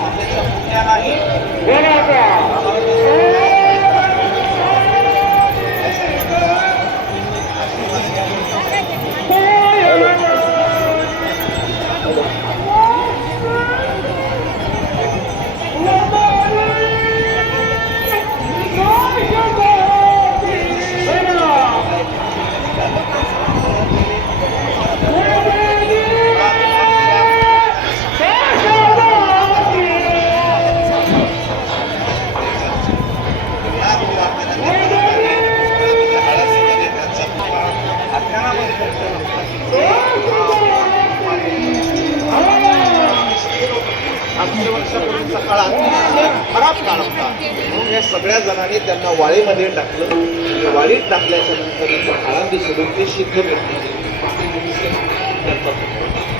क्षणा त्याच्या वर्षापूर्वीचा काळ अतिशय खराब काळ होता. म्हणून या सगळ्या जणांनी त्यांना वाळीमध्ये टाकलं. आणि वाळीत टाकल्याच्या नंतर त्यांच्या सोडून ते सिद्ध भेटले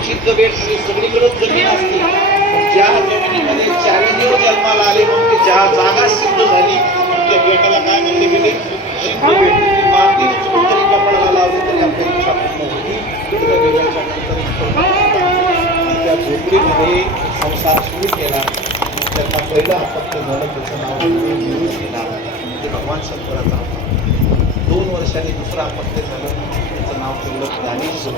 सिद्ध भेट ही सगळीकडे जमीन असते. ज्या जमिनीमध्ये चारिदेव जन्माला आले मग ते ज्या जागा सिद्ध झाली त्या बेटाला काय म्हणले गेले? सिद्ध भेट माती उचलून कपडाला लावली तरी आपली इच्छा पूर्ण होती. सिद्ध नंतर झोपडीमध्ये संसार सुरू केला. त्यांना पहिलं अपत्य झालं त्याचं नाव म्हणजे ते भगवान शंकराचा होता दोन वर्षांनी दुसरं अपत्य झालं त्याचं नाव ठेवलं ज्ञानेश्वर